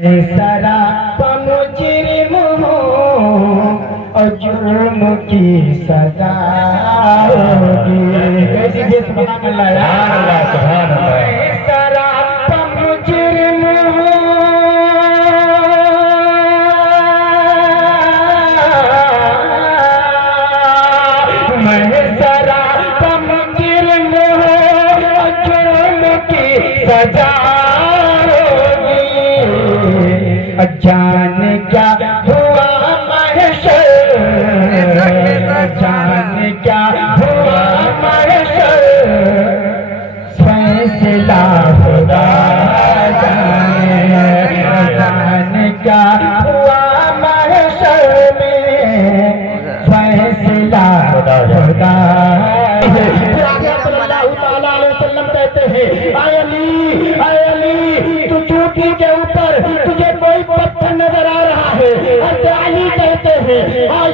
سرا مجرم ہوں اور جرم کی سزا ہوگی. کہہ دیجیے سبحان اللہ یا اللہ سبحان اللہ. سرا مجرم میں سرا مجرم ہوں اور جرم کی سزا جان کیا ہوا محشر جان کیا ہوا محشر فیصلہ خدا جانے جان کیا ہوا محشر میں فیصلہ خدا. کہتے ہیں اے علی تو چوٹی کے اوپر تجھے کوئی پتھر نظر آ رہا ہے. حضرت علی کہتے ہیں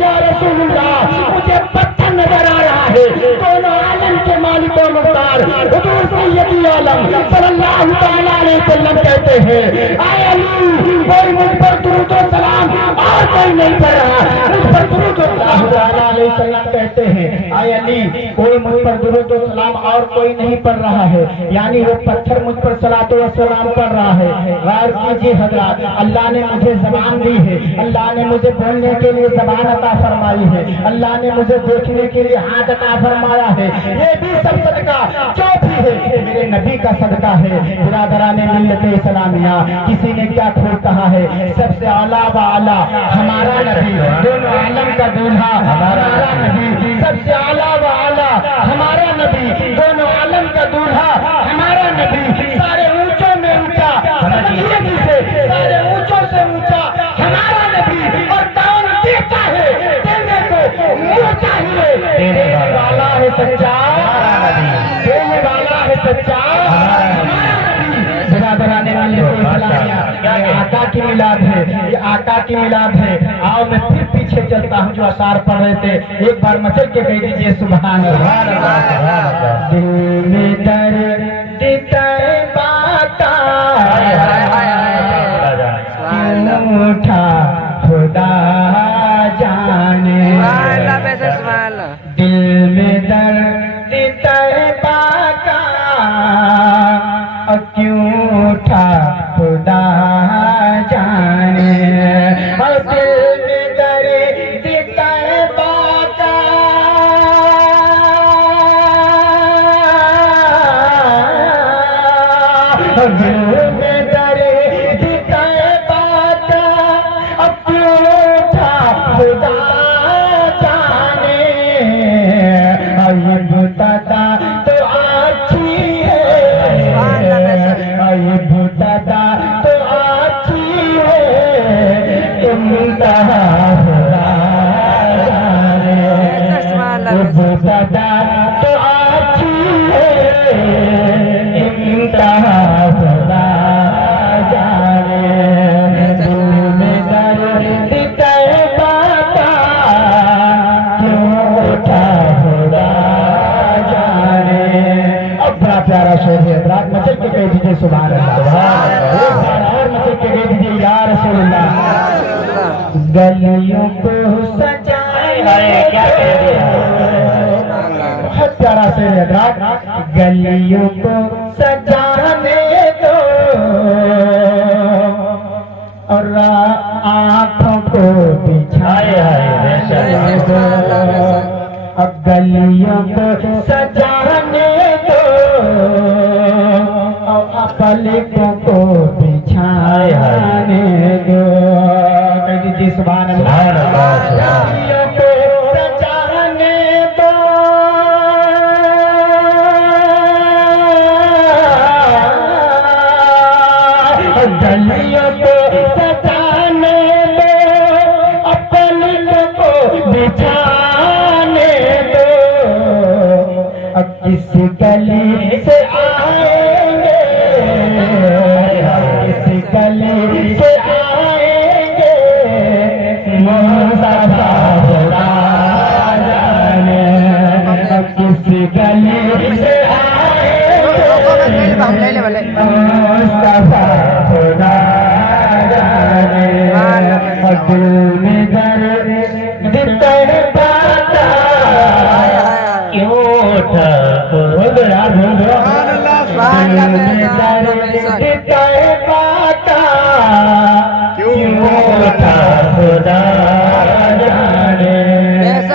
یا رسول اللہ مجھے پتھر نظر آ رہا ہے. دونوں عالم کے مالک و مختار حضور سیدی عالم صلی اللہ تعالی علیہ وسلم کہتے ہیں اے علی کوئی مجھ پر درود و سلام اور کوئی نہیں پڑھ رہا. مجھ پر درود و سلام علیہ وسلم کہتے ہیں اے علی کوئی مجھ پر درود و سلام اور کوئی نہیں پڑھ رہا ہے. یعنی وہ پتھر مجھ پر صلاۃ و سلام پڑھ رہا ہے. غور کیجیے حضرات, اللہ نے مجھے زبان دی ہے, اللہ نے مجھے بولنے کے لیے زبان عطا فرمائی ہے, اللہ نے مجھے دیکھنے کے لیے ہاتھ عطا فرمایا ہے. یہ بھی سب صدقہ جو بھی ہے میرے نبی کا صدقہ ہے. برادران ملت اسلامیہ کسی نے کیا کھول کہا ہے, سب سے اعلیٰ و اعلیٰ ہمارا نبی, دونوں عالم کا دولہا ہمارا نبی, سب سے اعلیٰ و اعلیٰ ہمارا نبی, دونوں عالم کا دولہا ہمارا نبی, سارے اونچوں میں اونچا, سارے اونچوں سے اونچا ہمارا نبی. اور کون دیتا ہے دینے کو منہ چاہیے, دینے والا ہے سچا, دینے والا ہے سچا ہمارا نبی. برادران ملت اسلامیہ یہ آقا کی میلاد ہے, یہ آقا کی میلاد ہے. آؤ میں پھر پیچھے چلتا ہوں جو اشعار پڑھ رہے تھے, ایک بار مچل کے کہہ دیجیے سبحان اللہ. دل میں درد طیبہ کا کیوں اٹھا خدا جانے, دل میں درد طیبہ کا کیوں اٹھا خدا جانے, اور دل میں درد طیبہ کا دل میں درد طیبہ کا کیوں اٹھا خدا جانے. ابتدا تو اچھی ہے, ابتدا تو اچھی ہے, انتہا خدا جانے. ابتدا تو اچھی ہے, انتہا خدا جانے. دل میں درد طیبہ کا کیوں اٹھا خدا جانے. اب بڑا پیارا شعر ہے, رات مچل کے کہہ دیجیے سبحان اللہ, اور مچل کے کہہ دیجیے یا رسول اللہ. گلیوں کو سجائے, بہت پیارا شعر ہے حضرات. گلیوں کو سجانے دو اور آنکھوں کو بچھائے دو, اب گلیوں کو سجانے دو اور پلکوں کو بچھانے دو. کہہ دیجیے سبحان اللہ. گلیوں کو سجانے دو, گلیوں کو سجانے دو, پلکوں کو بچھانے دو. اب کس گلی سے آئیں گے, کس گلی سے آئیں گے, مصطفیٰ خدا جانے. اب کس گلی سے آئیں گے, مصطفیٰ خدا جانے.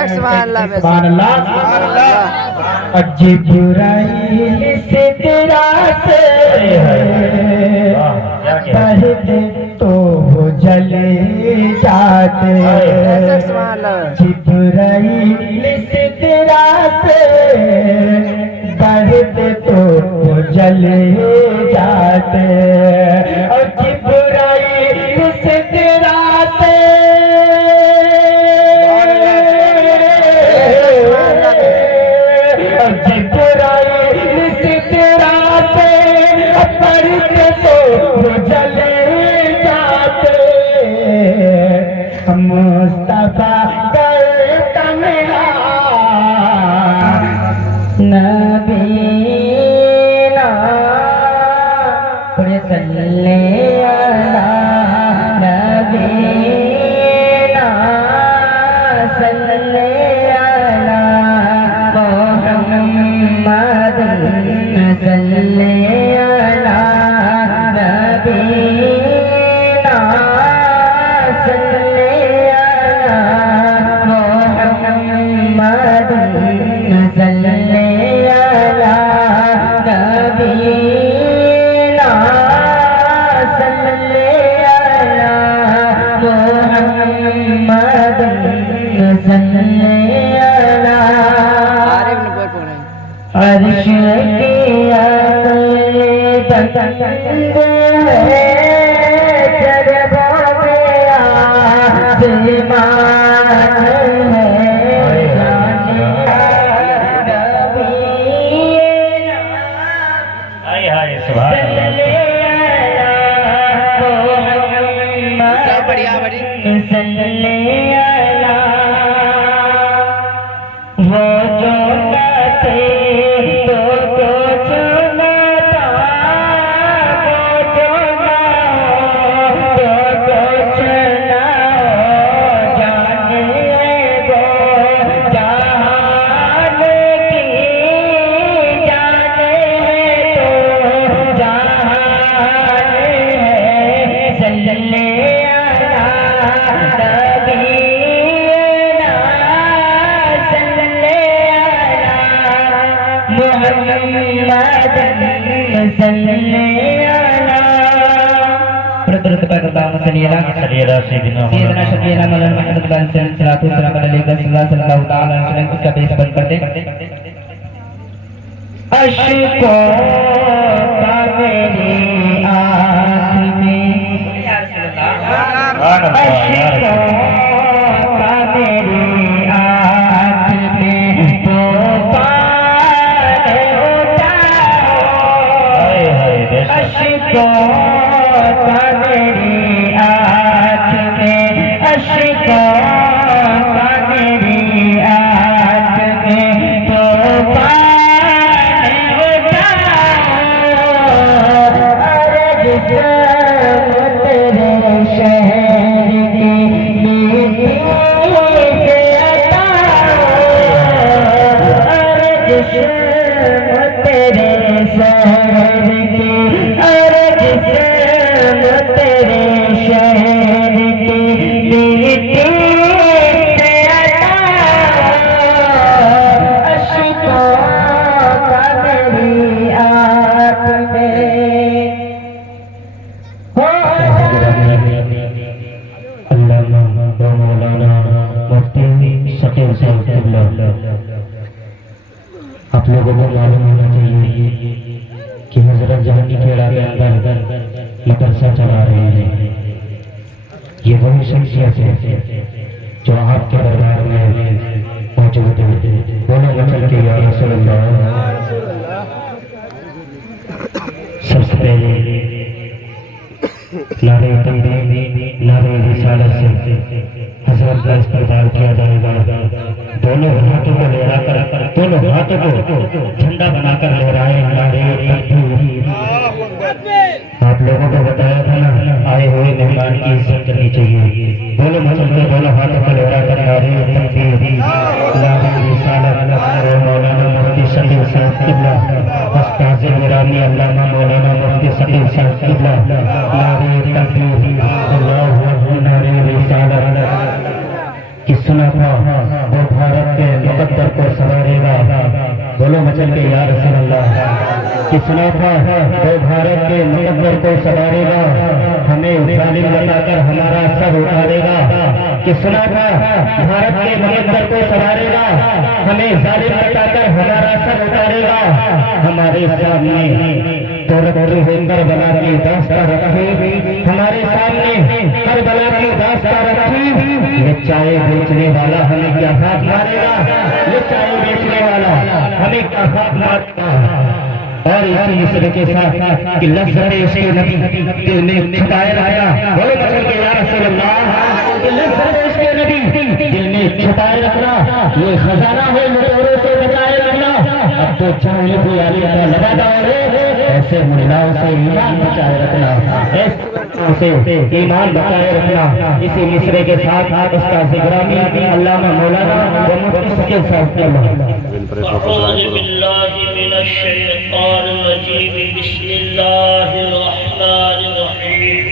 سبحان اللہ جبرائیل سے تیرا سے پہلے تو وہ جلے جاتے جبرائیل سے تیرا سے پہلے تو وہ جلے جاتے اور جبرائیل سے تیرا سے جبرائیل سے تیرا سے پڑھتے تو وہ جلے جاتے مصطفیٰ کرتا میرا نبینا صلی علی نبینا صلی علی محمد صلی علی نبینا صلی علی محمد صلی علی نبینا صلی علی محمد صلی علی عرش کی بلند ہے جگہ میں آسمان ہے بڑھیا بڑی وہ جو کہتے تو چنتا وہ جو نہ ہو تو چنا جانے گو جہان کی جانے تو جہان ہے صلی آپ لوگوں کو معلوم ہونا چاہیے کہ حضرت جہانگیر کھیڑا کے اندر مدرسہ چلا رہے ہیں. یہ وہی شخصیت ہے جو آپ کے دربار میں موجود ہے. بولو چل کے یا رسول اللہ. سب سے پہلے نعرہ تکبیر نعرہ رسالت سے حضرت کا استقبال کیا جائے گا. دونوں ہاتھوں کو لہرا کر دونوں ہاتھوں کو جھنڈا بنا کر لہرائے نعرہ تکبیر. آپ لوگوں کو بتایا تھا نا آئے ہوئے مہمان کی عزت کرنی چاہیے. دونوں مچل کے دونوں ہاتھوں کو لہرا کر نعرہ تکبیر نعرہ رسالت مولانا مفتی شکیل صاحب قبلہ استاذ گرامی علامہ مولانا مفتی شکیل صاحب قبلہ نعرہ تکبیر اللہ اکبر نعرہ رسالت کی سنا تھا وہ بھارت کسنا تھا وہ بھارت کے مقدر کو سنوارے گا، ہمیں ظالم بتا کر ہمارا سر اٹھارے گا. کسنا تھا بھارت کے مقدر کو سنوارے گا، ہمیں ظالم بتا کر ہمارا سر اٹھارے گا. ہمارے سامنے کربلا کی داستان رکھی، ہمارے سامنے کربلا کی داستان رکھی. یہ چائے بیچنے والا ہمیں کیا ہاتھ مارے گا، یہ چائے بیچنے والا ہمیں کیا ہاتھ مارے گا. اور اسی مصر کے ساتھ کہ لذت عشق نبی دل میں چھپائے رکھنا، بولو مچل کے یا رسول اللہ، کہ لذت عشق نبی دل میں چھپائے رکھنا یہ خزانہ ہے، مٹوروں سے بچائے رکھنا. اب تو چاہیے کوئی علی کا لگا دور ہے، ایسے ملاؤں سے ایمان بچائے رکھنا، ایسے ایمان بچائے رکھنا. اسی مصرے کے ساتھ استاد گرامی علامہ مولانا و مفتی کے ساتھ اعوذ باللہ من الشیطان الرجیم، بسم اللہ الرحمن الرحیم.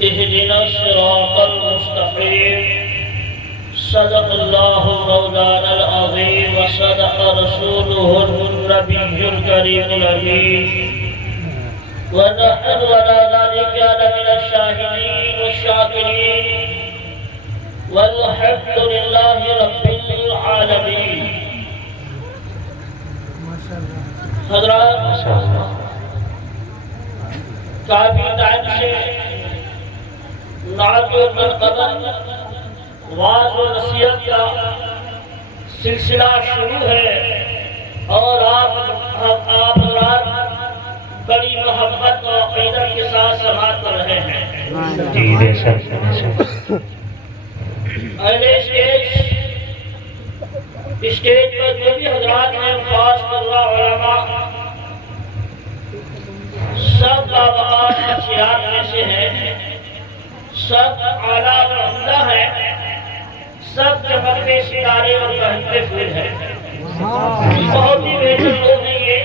اہدنا الصراط المستقیم. صدق اللہ مولانا العظیم وصدق رسولہ النبی الکریم الامین. ونحن على ذلك لمن الشاهدين والشاكرين والحمد لله رب العالمین. حضرات، کافی ٹائم سے نعت و منقبت واعظ و نصیحت کا سلسلہ شروع ہے اور آپ حضرات بڑی محبت و عقیدت کے ساتھ سماعت کر رہے ہیں. اہل اسٹیج پر جو بھی حضرات ہیں خاص کروا علماء سب بابات شخصیات میں سے ہیں، سب اعلیٰ و عمدہ ہیں، سب چمکتے ستارے اور بہتے پھول ہیں. بہت ہی بہتر لوگ ہیں، یہ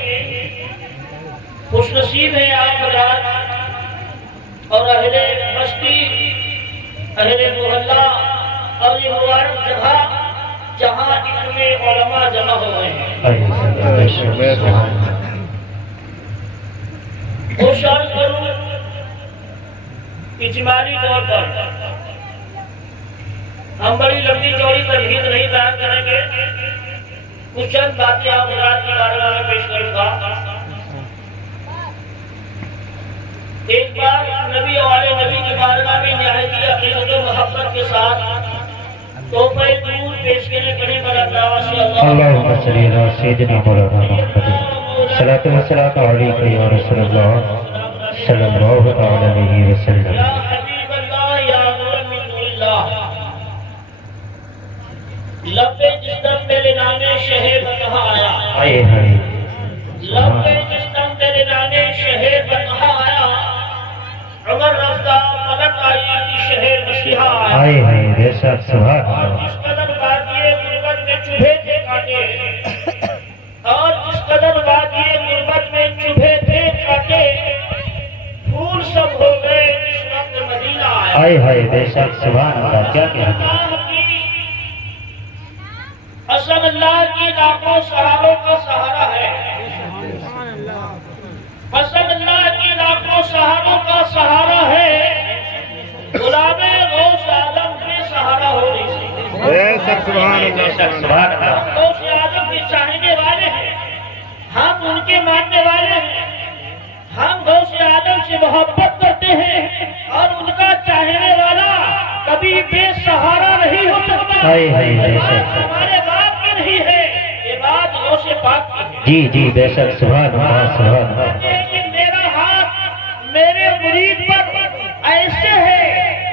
خوش نصیب ہیں آپ حضرات اور اہل بستی، اہل محلہ اور یہ مبارک جگہ جہاں اتنے علماء جمع ہوئے ہیں. خوشحال کروں اجمالی طور پر ہم بڑی لمبی چوڑی تمہید نہیں بیان کریں گے، کچھ چند باتیں آپ حضرات کی بارگاہ میں پیش کروں گا. ایک بار نبی والے نبی کی بارگاہ میں نہایت عقیدت و محبت کے ساتھ تحفہ دور پیش کرنے پڑے بڑا دعویٰ سے اللہم صلی علی سیدنا مولانا محمد صلاۃ و سلام علیک یا رسول اللہ صلی اللہ علیہ وسلم. یا حبیب اللہ یا نور من نور اللہ. لبے جس دم میرے نامے شہر بتہا آیا، آئے ہیں لبے جس دم میرے نامے شہر بتہا آیا، عمر رفتہ ملک آئی کی شہر مسیحا آیا. آئے ہیں بے شک سبحان اور اللہ. جس قدر وادی غربت میں چوہے تھے کاٹے، اور جس قدر وادی غربت میں چوہے تھے کاٹے، پھول سب ہو گئے جس وقت مدینہ آیا. آئے ہیں بے شک سبحان اللہ. کیا کہتے ہیں اسد اللہ کی لاکھوں سہاروں کا سہارا ہے، اسد اللہ کی لاکھوں سہاروں کا سہارا ہے، غلام غوث عالم کے سہارا ہو رہی سے. سبحان اللہ. غوث عالم کے چاہنے والے ہیں، ہم ان کے ماننے والے ہیں، ہم غوث عالم سے محبت کرتے ہیں اور ان کا چاہنے والا کبھی بے سہارا نہیں ہو سکتا. آئے ہیں بے شک. ہمارے باپ کی نہیں ہے، یہ بات غوث پاک کی ہے. جی جی بے شک سبحان اللہ سبحان اللہ. کہ میرا ہاتھ میرے مرید پر ایسے ہے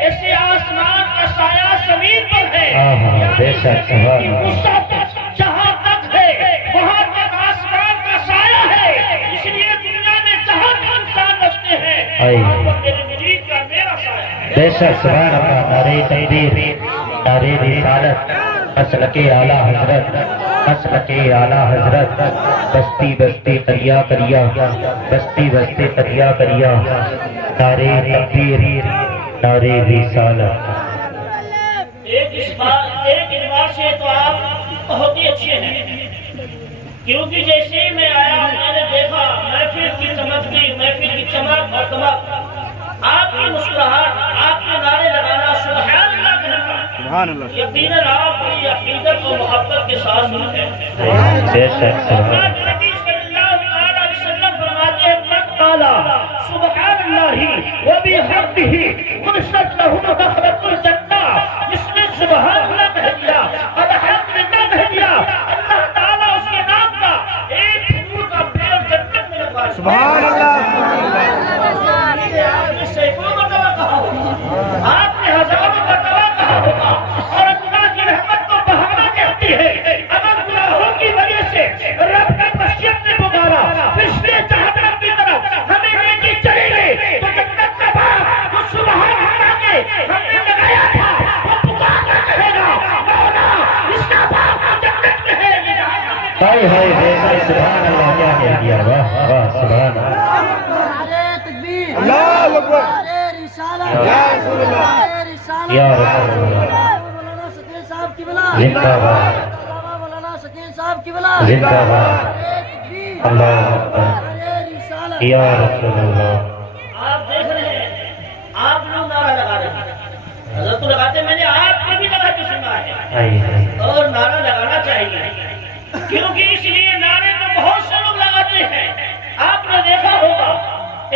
ایسے آسمان کا سایہ زمین پر ہے. ہاں بے شک سبحان اللہ. وسعت جہاں تک ہے وہاں تک آسمان کا سایہ ہے، اس لیے دنیا میں جہاں تک انسان بستے ہیں وہاں پر میرے مرید کا میرا سایہ ہے. بے شک سبحان اللہ. نعرہ تکبیر، نعرہ رسالت، مسلک اعلیٰ حضرت، مسلک اعلیٰ حضرت. بستی بستی کریا کریا، بستی بستی کریا کریا. نعرہ تکبیر، نعرہ رسالت. ایک اعتبار سے تو آپ بہت ہی اچھے ہیں، کیونکہ جیسے ہی میں آیا میں نے دیکھا محفل کی چمکتی، محفل کی چمک اور دمک، آپ کی مسکراہٹ، آپ کے نعرے لگانا، سبحان اللہ کہنا، سبحان اللہ، یقیناً آپ کی عقیدت اور محبت کے ساتھ سنتے ہیں۔ بے شک نبی صلی اللہ علیہ وسلم فرماتے ہیں سبحان اللہ وبحمدہ خلصت لہ دخلۃ الجنہ، جس نے سبحان اللہ کہہ دیا، الحمدللہ کہہ دیا، اللہ تعالیٰ اس کے نام کا ایک پھول کا پیڑ جنت میں لگوا دے۔ سبحان اللہ، آپ نے سینکڑوں مرتبہ کہا ہوگا، آپ نے ہزاروں مرتبہ کہا ہوگا، اور اللہ کی رحمت تو بہانا کہتی ہے۔ اگر گناہوں کی وجہ سے رب کا مشیت نے پکارا، فرشتے جہنم کی طرف ہمیں لے کے چلے گئے، تو جنت کا باغ جو سبحان اللہ کے ہم نے لگایا تھا، وہ پکار کر کہے گا، مولا اس کا باغ تو جنت میں ہے۔ ہائے ہائے بے شک سبحان اللہ، کیا کہہ دیا، واہ واہ سبحان اللہ، اللہ اکبر، یا رسول اللہ، یا رسول اللہ، زندہ باد، زندہ باد، اللہ اکبر، یا رسول اللہ۔ آپ دیکھ رہے ہیں، آپ لوگ نعرہ لگا رہے ہیں، حضرت تو لگاتے، میں نے آپ کو بھی لگا کے سنا ہے، ہائے ہائے، اور نعرہ لگانا چاہیے، کیونکہ اس لیے نعرے تو بہت سے لوگ لگاتے ہیں۔ آپ نے دیکھا ہوگا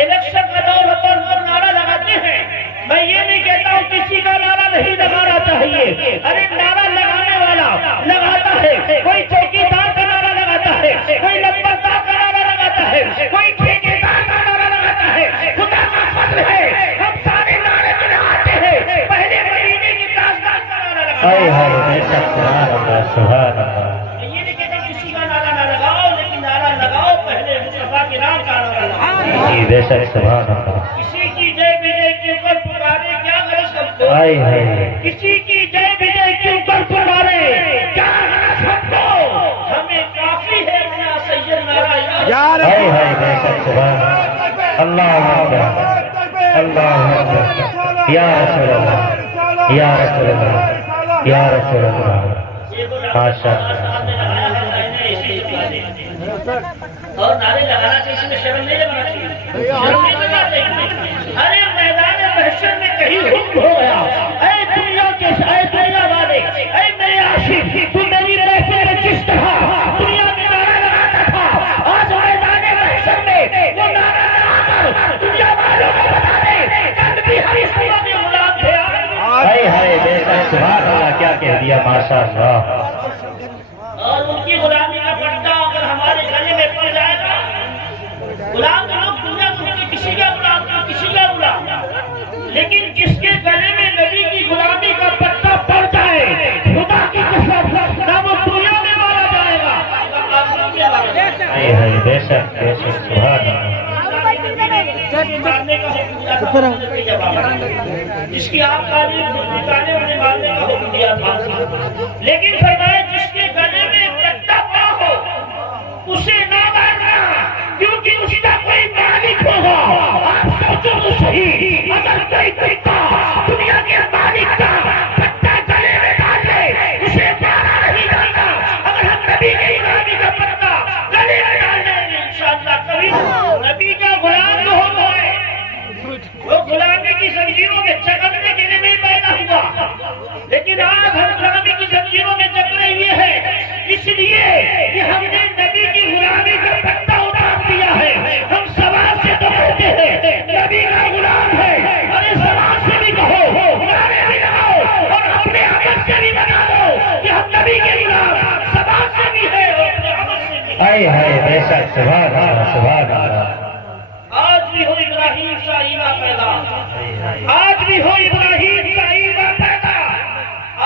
الیکشن کا دور ہوتا ہے، لوگ نعرہ لگاتے ہیں۔ میں یہ نہیں کہتا ہوں کسی کا نعرہ نہیں لگانا چاہیے، ارے نعرہ لگانے والا لگاتا ہے، کوئی چوکیدار کا نعرہ لگاتا ہے، کوئی لمبردار کا نعرہ لگاتا ہے، کوئی ٹھیکیدار کا نعرہ لگاتا ہے۔ خدا کا فضل ہے، ہم سارے نعرے لگاتے ہیں، پہلے مہینے کی تاجدار کا نعرہ لگاتے ہائے ہیں۔ ہائے بے شک سبحان اللہ، سبحان اللہ، یہ نہیں کہتا کسی کا نعرہ نہ لگاؤ، لیکن نعرہ لگاؤ پہلے مصطفیٰ کے نام کا نعرہ لگاؤ۔ جی بے شک سبحان اللہ، کسی کی جے بجے کیوں کر پکارے، کیا غرض ہم کو؟ ہائے ہائے، کسی کی جے بجے کیوں کر پکارے، کیا غرض ہم کو؟ ہمیں کافی ہے اپنا سید نعرہ یا ہائے ہائے بے شک سبحان اللہ، اللہ اکبر، اللہ اکبر، یا رسول اللہ، یا رسول اللہ، یا رسول اللہ، ماشاء اللہ، اور نعرے لگانا چاہیے، اس میں شرم نہیں لگانا چاہیے، شرم نہیں لگانا چاہیے۔ ارے میدان محشر میں کہیں حکم ہو گیا، اے دنیا کے، اے دنیا والے، اے میرے عاشق، تو میری محفل میں جس طرح دنیا میں نعرہ لگاتا تھا، آج میدان محشر میں وہ نعرہ لگا کر دنیا والوں کو بتا دے، کل بھی ہم اس دنیا میں غلام تھے۔ ہائے ہائے بے شک سبحان اللہ، کیا کہہ دیا، ماشاء اللہ، اور ان کی غلامی کا پٹا اگر ہمارے گلے میں پڑ جائے گا، غلام تو لوگ دنیا کو کسی کا غلام، کسی کا غلام، لیکن جس کے گلے میں نبی کی غلامی کا پٹا پڑ جائے، خدا کی قسم نہ وہ دنیا میں مارا جائے گا، ہائے ہائے بے شک سبحان اللہ، مارنے کا حکم دیا تھا، جس کی آپ تعلیم نکالے انہیں مارنے کا حکم دیا تھا، لیکن فرمایا جس کے گلے میں پٹا پڑا ہو اسے نہ مارنا، کیونکہ اس کا کوئی مالک ہوگا۔ آپ سوچو تو صحیح، اگر کوئی کتا دنیا کے مالک کا پٹا گلے میں ڈال لے، اسے مارا نہیں جاتا۔ اگر ہم نبی کے غلامی کا پٹا گلے میں ڈال دیں گے انشاءاللہ کبھی نبی کا غلام جو ہو گئے، وہ غلامی کی زنجیروں میں جکڑنے کے لیے نہیں پیدا ہوا، لیکن آج ہم غلامی کی زنجیروں میں جکڑے ہوئے ہیں، اس لیے کہ ہم نے نبی کی غلامی کا پٹا اتار دیا ہے۔ ہم سوال سے تو کہتے ہیں نبی کا غلام ہے، ارے سوال سے بھی کہو، نعرے بھی لگاؤ، اور اپنے عمل سے بھی بتا دو کہ ہم نبی کے غلام، سوال سے بھی ہے اور اپنے عمل سے بھی۔ ہائے ہائے بے شک سبحان اللہ، سبحان اللہ، آج بھی ہو ابراہیم سا ایمہ پیدا، آج بھی ہو ابراہیم سا ایمہ پیدا،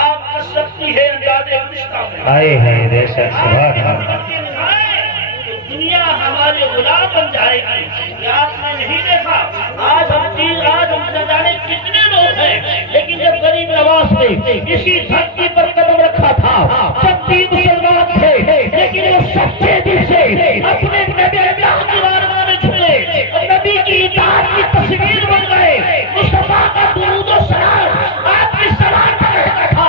آپ کا شکتی ہے انداز گزشتہ میں۔ ہائے ہائے بے شک سبحان اللہ، دنیا ہمارے غلام بن جائے گی۔ آپ نے نہیں دیکھا آج ہم نہ جانے کتنے لوگ ہیں، لیکن جب غریب نواز نے اسی دھرتی پر قدم رکھا تھا، جب بھی مسلمان تھے، لیکن وہ سچے دل سے اپنے نبی اللہ کی بارگاہ میں جھکے، نبی کی اطاعت کی تصویر بن گئے۔ مصطفیٰ کا درود و سلام آپ کی سلام پر رہتا تھا،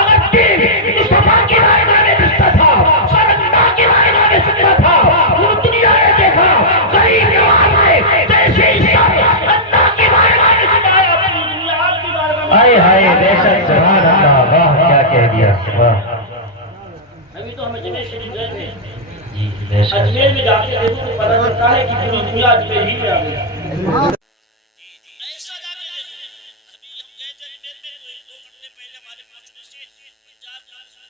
اگر دل مصطفیٰ کی بارگاہ میں جھکتا تھا، صلی اللہ کی بارگاہ میں جھکتا شک واہ ابھی تو ہم اجمیر شریف گئے تھے، جی بے شک اجمیر میں جا کے دیکھو تو پتہ چلتا ہے کہ پوری دنیا اجمیر ہی میں آ گئی۔ ایسا جا کے دیکھو، ابھی ہم گئے تھے اجمیر میں، تو 1-2 گھنٹے پہلے ہمارے پہنچنے سے پنجاب جا رہے تھے،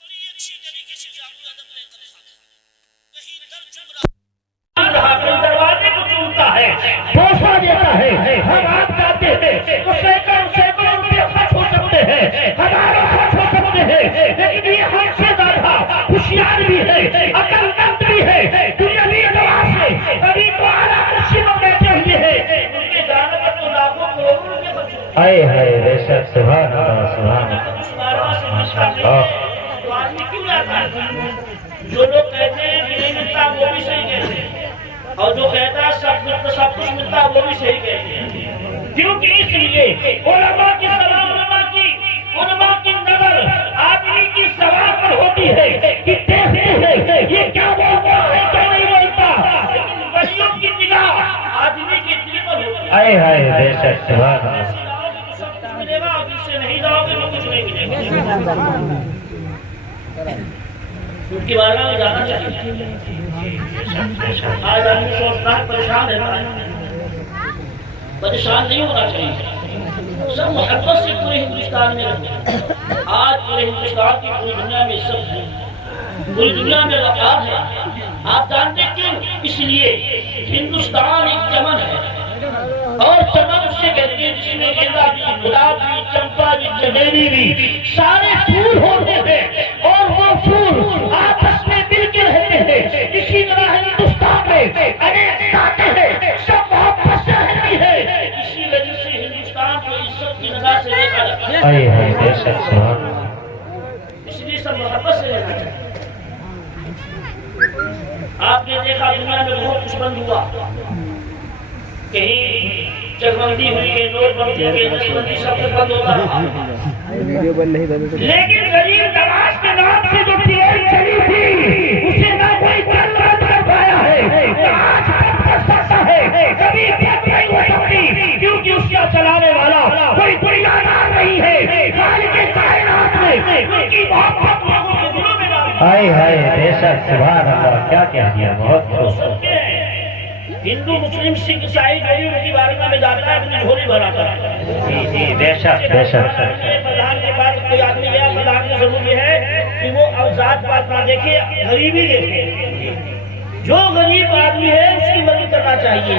بڑی اچھی طریقے سے جامع ادب میں تنخواہ تھا، کہیں در چم رہا کہیں دروازے کو چومتا ہے، بوسہ دیتا ہے، ہم آپ جاتے ہیں تو سینکڑوں روپے خرچ ہو سکتے ہیں، ہزاروں خرچ ہو سکتے ہیں، لیکن یہ ہم سے زیادہ ہوشیار بھی ہے، عقل مند بھی ہے، دنیاوی لحاظ سے کبھی تو اعلیٰ کرسی میں بیٹھے ہوئے ہیں، ان کے جانے پر تو لاکھوں کروڑوں روپے خرچ ہوتے ہیں۔ ہائے ہائے بے شک سبحان اللہ سبحان اللہ اس بارہ سے ملتا نہیں ہے تو آدمی کیوں جاتا ہے؟ جو لوگ کہتے ہیں کہ نہیں ملتا وہ بھی صحیح کہتے ہیں، اور جو کہتا ہے سب کچھ ملتا ہے وہ بھی صحیح کہتے ہیں، کیونکہ اس لیے علماء کی صلاح علماء کی نظر آدمی کی سوال پر ہوتی ہے کہ دیکھتے ہیں یہ کیا بولتا ہے کیا نہیں بولتا، لیکن ولیوں کی نگاہ آدمی کی دل پر ہوتی ہے۔ ہائے ہائے بے شک سبحان اللہ ایسے جاؤ گے تو سب کچھ ملے گا، اور جس سے نہیں جاؤ گے تو کچھ نہیں ملے گا۔ ان کی بارگاہ میں جانا چاہیے۔ آج آدمی سوچتا ہے پریشان رہتا ہے، پریشان نہیں ہونا چاہیے، سب محبت سے پورے ہندوستان میں رہتے۔ آج پورے ہندوستان کی پوری دنیا میں سب پوری دنیا میں وقار ہے۔ آپ جانتے کیوں؟ اس لیے ہندوستان ایک چمن ہے، اور چمن سے کہتے ہیں جس میں گیلا بھی، گلاب بھی، چمپا بھی، چمیلی بھی، سارے پھول ہوتے ہیں، اور وہ پھول آپس میں مل کے رہتے ہیں۔ اسی طرح ہندوستان میں انیک ذاتیں ہیں، سب محبت سے رہتی ہے، اسی وجہ سے ہندوستان کو عزت کی نگاہ سے دیکھا جاتا ہے۔ ہائے ہائے بے شک سبحان اللہ اس لیے سب محبت سے رہنا چاہیے۔ آپ نے دیکھا دنیا میں بہت کچھ بند ہوا، کہیں چکبندی ہوئی ہے، نوٹ بندی ہوئی ہے، نسل بندی، سب کچھ بند ہوتا رہا، لیکن غریب نواز کے نام سے جو ٹرین چلی تھی اسے نہ کوئی چل رہا کر پایا ہے، آج تک کر سکتا ہے، کبھی بند نہیں ہو سکتی، کیونکہ اس کا چلانے والا کوئی دنیادار نہیں ہے، خالق کائنات میں ان کی محبت لوگوں کے دلوں میں ڈالی۔ ہائے ہائے بے شک سبحان اللہ کیا کہہ دیا بہت خوب سب کے ہیں، ہندو مسلم سکھ عیسائی جو ان کی بارگاہ میں جاتا ہے اپنی جھولی بھراتا ہے۔ جی جی بے شک بے شک پردھان کے پاس کوئی آدمی گیا، پردھان کی ضرور یہ ہے کہ وہ اب ذات پات نہ دیکھے، غریبی دیکھے، جو غریب آدمی ہے اس کی مدد کرنا چاہیے۔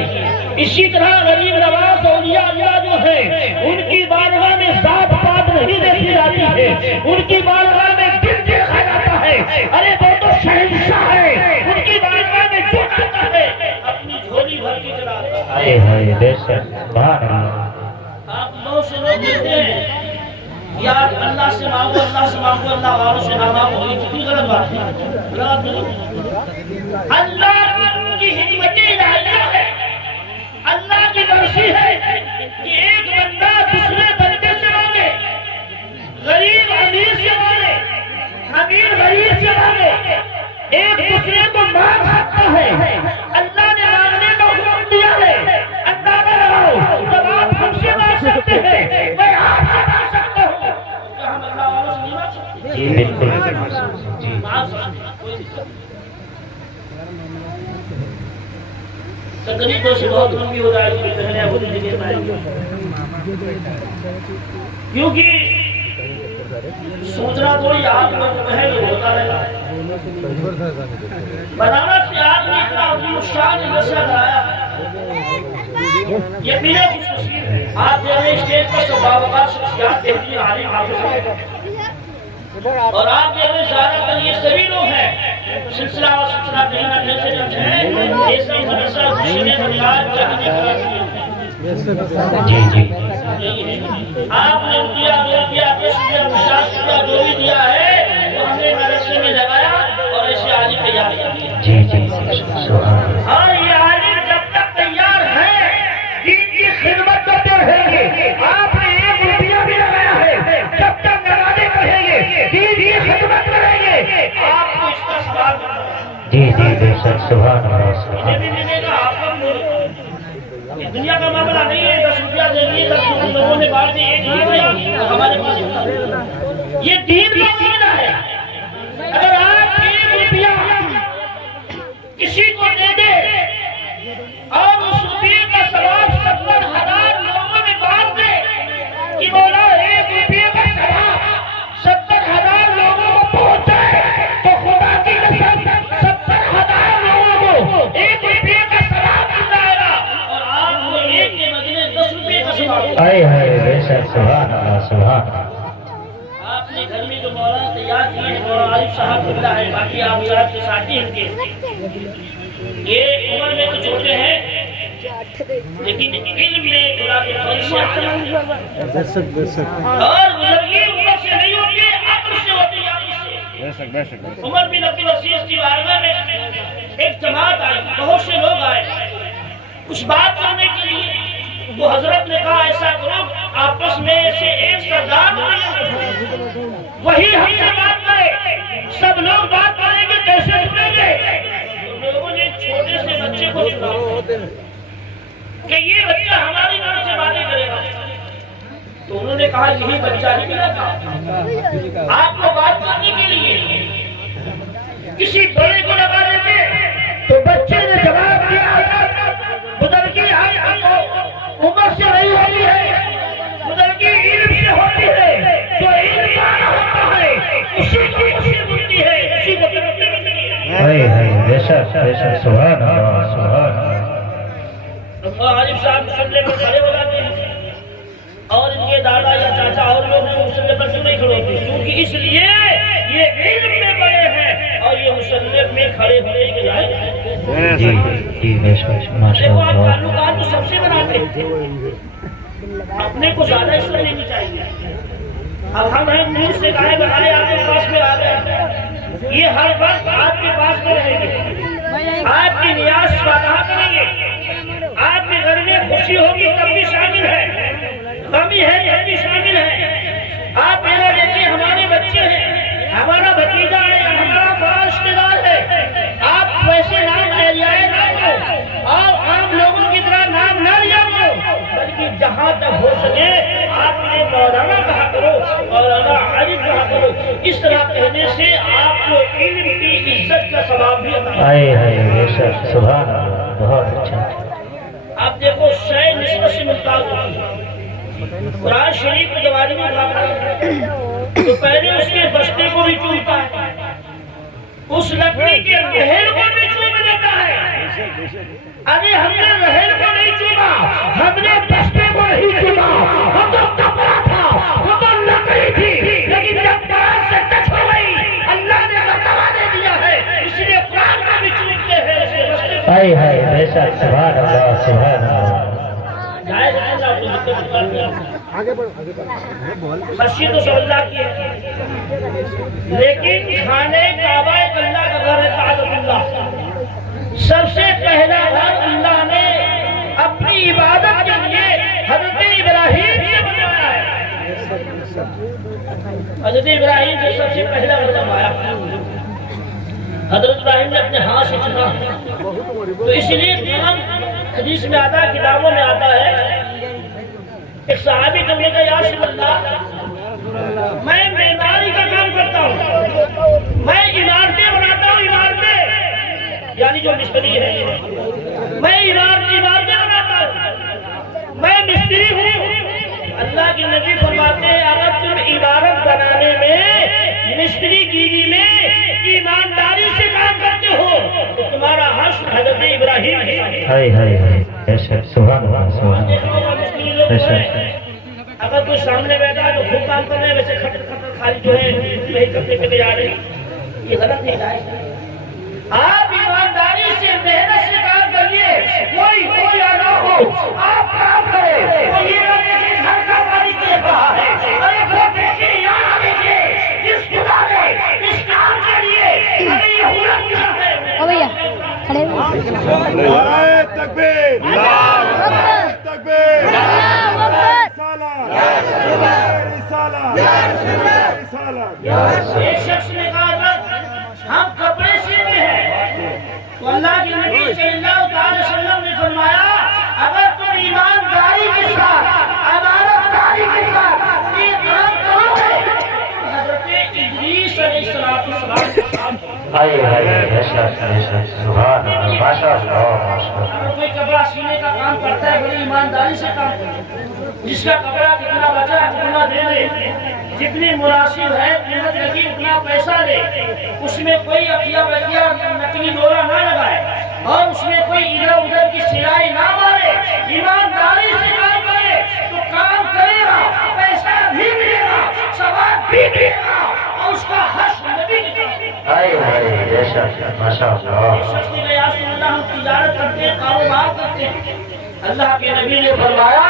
اسی طرح غریب نواز اولیاء اللہ جو ہیں ان کی بارگاہ میں ذات پات نہیں دیکھی جاتی ہے، ان کی بارگاہ میں دل دیکھا جاتا ہے، ارے وہ تو شہنشاہ ہے، ان کی بارگاہ میں جو آتا ہے اپنی جھولی بھر کے چلاتا ہے۔ ہائے ہائے بے شک سبحان اللہ آپ بہت سے لوگ کہتے ہیں یار اللہ سے مانگو، اللہ سے مانگو، اللہ والوں سے نہ مانگو، یہ کتنی غلط بات ہے، غلط نہیں۔ اللہ کی حکمت الہیہ ہے، اللہ کی مرضی ہے کہ ایک بندہ دوسرے بندے سے مانگے، غریب امیر سے مانگے، امیر غریب سے مانگے، ایک دوسرے کو مانگ سکتا ہے۔ اللہ نے مانگنے کا حکم دیا ہے، اللہ کا لگاؤ، جب آپ ہم سے مانگ سکتے ہیں میں آپ سے مانگ سکتا ہوں، کیا ہم اللہ والوں سے نہیں مانگ سکتے؟ جی بالکل جی مانگ سکتے ہیں، کوئی دقت نہیں۔ تقریب تو سے بہت لمبی ہو جائے گی، کہنے ابو نے جگہ پائے گی، کیونکہ سوچنا کوئی آپ لوگ ہے جو ہوتا رہتا ہے۔ بنانا سے آپ نے اتنا عظیم شان نشہ کرایا ہے، یہ میرے خوش نصیب ہے۔ آپ میرے اسٹیج پر سب باوقار شخصیات دیکھتی ہیں، عالم حافظ ہیں، اور آپ میرے زیادہ تر یہ سبھی لوگ ہیں، سلسلہ اور سلسلہ کہیں نہ کہیں سے جب ہے، یہ سب ہمیشہ خوشی میں بنیاد چاہنے کے جی جی آپ نے روپیہ 2 روپیہ 10 روپیہ 50 روپیہ جو بھی دیا ہے وہ ہم نے مدرسے میں لگایا اور ایسے عالم تیار کیا۔ جی جی سبحان اللہ اور یہ عالم جب تک تیار ہے دین کی خدمت کرتے رہیں گے، آپ نے 1 روپیہ بھی لگایا ہے، جب تک نمازیں پڑھیں گے، دین کی خدمت کریں گے، آپ کو اس کا سوال کرنا ہے۔ جی جی بے شک سبحان اللہ سبحان یہ بھی ملے گا آپ کو، دنیا کا معاملہ نہیں ہے 10 روپیہ دے دیے 10 لوگوں نے بانٹ دی ایک روپیہ ہمارے پاس یہ دین کا معاملہ ہے اگر آپ 1 روپیہ کسی کو دے دے اور اس روپیے کا ثواب 70,000 لوگوں میں بانٹ دے کہ مولا 1 روپیے کا ثواب 70,000 لوگوں کو پہنچ جائے تو خدا کی قسم 70,000 لوگوں کو 1 روپیے کا ثواب مل جائے گا اور آپ کو 1 کے بدلے 10 روپیے کا ثواب ہائے ہائے بے شک سبحان اللہ سبحان اللہ آپ نے گھر میں جو مولانا تیار کیے ہیں مولانا عارف صاحب اللہ ہے باقی آپ یاد کے ساتھی ہیں کے یہ عمر میں تو چھوٹے ہیں لیکن علم میں خدا کے فضل سے اور بزرگی عمر سے نہیں ہوتی ہے عقل سے ہوتی ہے عمر بن عبد العزیز کی بارگاہ میں ایک جماعت آئی بہت سے لوگ آئے کچھ بات کرنے کے لیے وہ حضرت نے کہا ایسا کرو آپس میں سے ایک سردار وہی ہم سے بات کرے سب لوگ بات کریں گے کیسے سنیں گے لوگوں نے ایک چھوٹے سے بچے کو چنا کہ یہ بچہ ہماری نام سے باتیں کرے گا تو انہوں نے کہا یہی بچہ ہی ملا تھا آپ کو بات کرنے کے لیے کسی بڑے کو لگا دیتے تو بچے نے جواب دیا بزرگی عمر سے نہیں ہوتی ہے بزرگی علم سے ہوتی ہے جو علم والا ہوتا ہے اسی کی خوشی ملتی ہے اسی کو ترقی ملتی ہے ہائے ہائے بے شک سبحان اللہ سبحان اللہ عارف صاحب مسلے پر کھڑے ہو جاتے ہیں اور ان کے دادا یا چاچا اور لوگ مسلے پر کیوں نہیں کھڑے ہوتے کیونکہ اس لیے یہ علم میں بڑے ہیں اور یہ مسلے میں کھڑے ہونے کے لائق ہیں جی بے شک ماشاء دیکھو آپ اللہ تعلقات تو سب سے بناتے ہیں اپنے کو زیادہ اس میں نہیں چاہیے اب ہم ہیں دور سے گائے بنائے آپ کے پاس میں آ گئے یہ ہر وقت آپ کے پاس میں رہیں گے آپ کی نیاز وعدہ کریں گے آپ کے گھر میں خوشی ہوگی تب بھی شامل ہے غمی ہے تب بھی شامل ہے آپ میرا دیکھیں ہمارے بچے ہیں ہمارا بھتیجا ہے ہمارا بڑا رشتے دار ہے آپ ویسے نام لے جائے نہ اور عام لوگوں کی طرح نام نہ لیا کرو بلکہ جہاں تک ہو سکے آپ نے مولانا کہا کرو مولانا عارف کہا کرو اس طرح کہنے سے آپ کو علم کی عزت کا ثواب بھی عطا ہائے ہائے بے شک سبحان اللہ بہت اچھا آپ دیکھو شے نسبت سے ممتاز ہوتی ہے قرآن شریف کو جب آدمی اٹھاتا ہے تو پہلے اس کے بستے کو بھی چومتا ہے اس لکڑی کے رہل کو بھی چوم لیتا ہے ارے ہم نے رہل کو نہیں چوما ہم نے بستے کو نہیں چوما وہ تو کپڑا تھا وہ تو لکڑی تھی لیکن جب قرآن سے ٹچ ہو گئی اللہ نے مرتبہ دے دیا ہے اس لیے قرآن کو بھی چومتے ہیں اس کے بستے کو ہائے ہائے بے شک سبحان اللہ سبحان اللہ مسجد تو اللہ کی ہے لیکن خانے کعبہ ایک اللہ کا گھر ہے تعلق اللہ سب سے پہلا گھر اللہ نے اپنی عبادت کے لیے حضرت ابراہیم سے بنوایا ہے حضرت ابراہیم سے سب سے پہلا گھر بنوایا حضرت ابراہیم نے اپنے ہاتھ سے چنا تو اس لیے تمام حدیث میں آتا ہے کتابوں میں آتا ہے ایک صحابی کرنے کا یا رسول اللہ میں معماری کا کام کرتا ہوں میں عمارتیں بناتا ہوں عمارتیں یعنی جو مستری ہے میں عمارتیں بناتا ہوں میں مستری ہوں اللہ کے نبی فرماتے ہیں اگر تم عمارت بنانے میں مستری گیری میں ایمانداری سے کام کرتے ہو تو تمہارا حشر حضرت ابراہیم ہے ہائے ہائے ہائے سبحان اللہ سبحان اللہ اگر کوئی سامنے بیٹھا ہے تو خود کام کر رہے ہیں ویسے کھٹر کھٹر خالی جو ہے نہیں کرنے کے لیے آ رہے ہیں یہ غلط نہیں جائز آپ ایمانداری سے محنت سے کام کریے کوئی ہو یا نہ ہو آپ کام کریں وہ یہ نہ دیکھیں گھر کا پانی دے رہا ہے ارے وہ دیکھیں یہاں دیکھیں جس خدا نے اس کام کے لیے ارے یہ ہنر کیا ہے بھیا کھڑے نعرہ تکبیر نعرہ تکبیر ایک شخص نے کہا ہم کپڑے سیتے ہیں تو اللہ کے نبی صلی اللہ علیہ وسلم نے فرمایا اگر تم اگر کوئی کپڑا سینے کا کام کرتا ہے بڑی ایمانداری سے کام کرتا ہے، جس کا کپڑا کتنا بچا اتنا دے دے، جتنی مناسب ہے قیمت لگی اتنا پیسہ لے، اس میں کوئی اکیا بکیا نکلی ڈورا نہ لگائے اور اس میں کوئی ادھر ادھر کی سلائی نہ مارے، ایمانداری سے کام کرے تو کام کرے گا، پیسہ بھی ملے گا، ثواب بھی ملے گا اور اس کا حشر نبی کے ساتھ۔ شخص نے کہا اللہ ہم تجارت کرتے ہیں، کاروبار کرتے ہیں۔ اللہ کے نبی نے فرمایا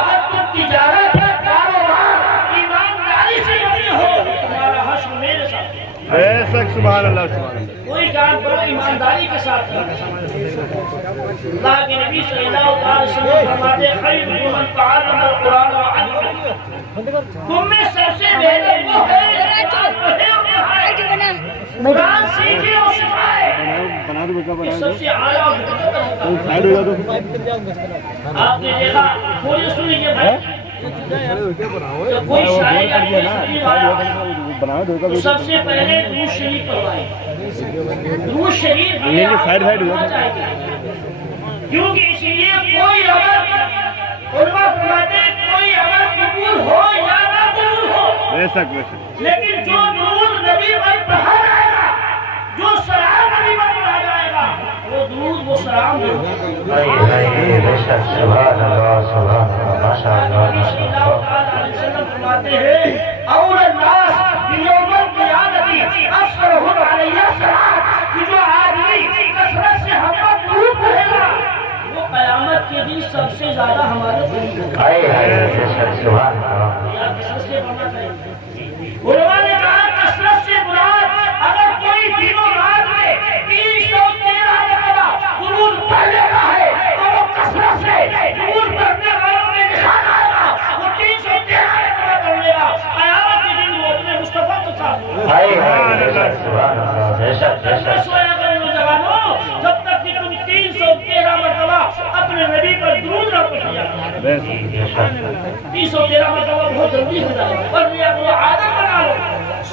اگر تم تجارت کاروبار ایمانداری سے کرتے ہو تمہارا حشر میرے ساتھ ہے۔ بے شک سبحان اللہ سبحان اللہ۔ کوئی کام کرو ایمانداری کے ساتھ کرو۔ اللہ کے نبی صلی اللہ علیہ وسلم فرماتے ہیں خیرکم من تعلم القرآن وعلمہ، تم میں سب سے بہتر وہ ہے قرآن سیکھے اور سکھائے، یہ سب سے اعلیٰ اور بہتر ہوتا ہے۔ آپ نے دیکھا کوئی سن لیجیے بھائی، جب کوئی شاعر یا کوئی تقریر آیا تو سب سے پہلے درود شریف پڑھوائے، درود شریف ہمیں آپ کو پڑھنا چاہیے، کیونکہ اس لیے کوئی عمل علماء فرماتے ہیں کوئی عمل قبول ہو یا نہ قبول ہو، بے شک بے شک۔ لیکن جو درود نبی پر پڑھا جائے گا، جو سلام نبی پر پڑھا جائے گا، وہ درود وہ سلام نہیں ہوگا۔ فرماتے ہیں اول الناس بیوم القیامت اکثرهم علی الصلاۃ، کہ جو آدمی کثرت سے ہم پر درود پڑھے گا وہ قیامت کے دن سب سے زیادہ ہمارے قریب ہوگا۔ کثرت سے پڑھنا چاہیے۔ علماء نے کہا کثرت سے مراد اگر کوئی دن و رات میں 313 مرتبہ درود پڑھ لیتا ہے تو وہ کثرت سے درود پڑھنے والوں میں نشان آئے گا، وہ 313 مرتبہ پڑھ لے گا، قیامت کے دن وہ اپنے مصطفیٰ کے ساتھ ہوگا۔ سویا کرے نوجوانوں، جب تک کہ تم 313 مرتبہ اپنے نبی پر درود نہ پڑھیا، 313 مرتبہ بہت جلدی ہو جائے گا، اور یہ اپنی عادت بنا لو،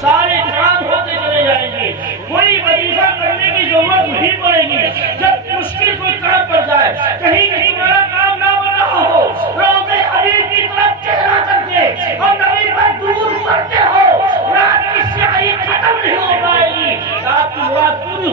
سارے کام ہوتے چلے جائیں گے، کوئی وظیفہ کرنے کی ضرورت نہیں پڑے گی۔ جب مشکل کوئی کام پڑ جائے، کہیں کہ تمہارا کام نہ بنا ہو، روضے حبیب کی طرف چہرہ کر کے اور نبی پر درود پڑھتے ہو، رات کی سیاہی ختم نہیں ہو پائے گی، رات کی مراد پوری ہو۔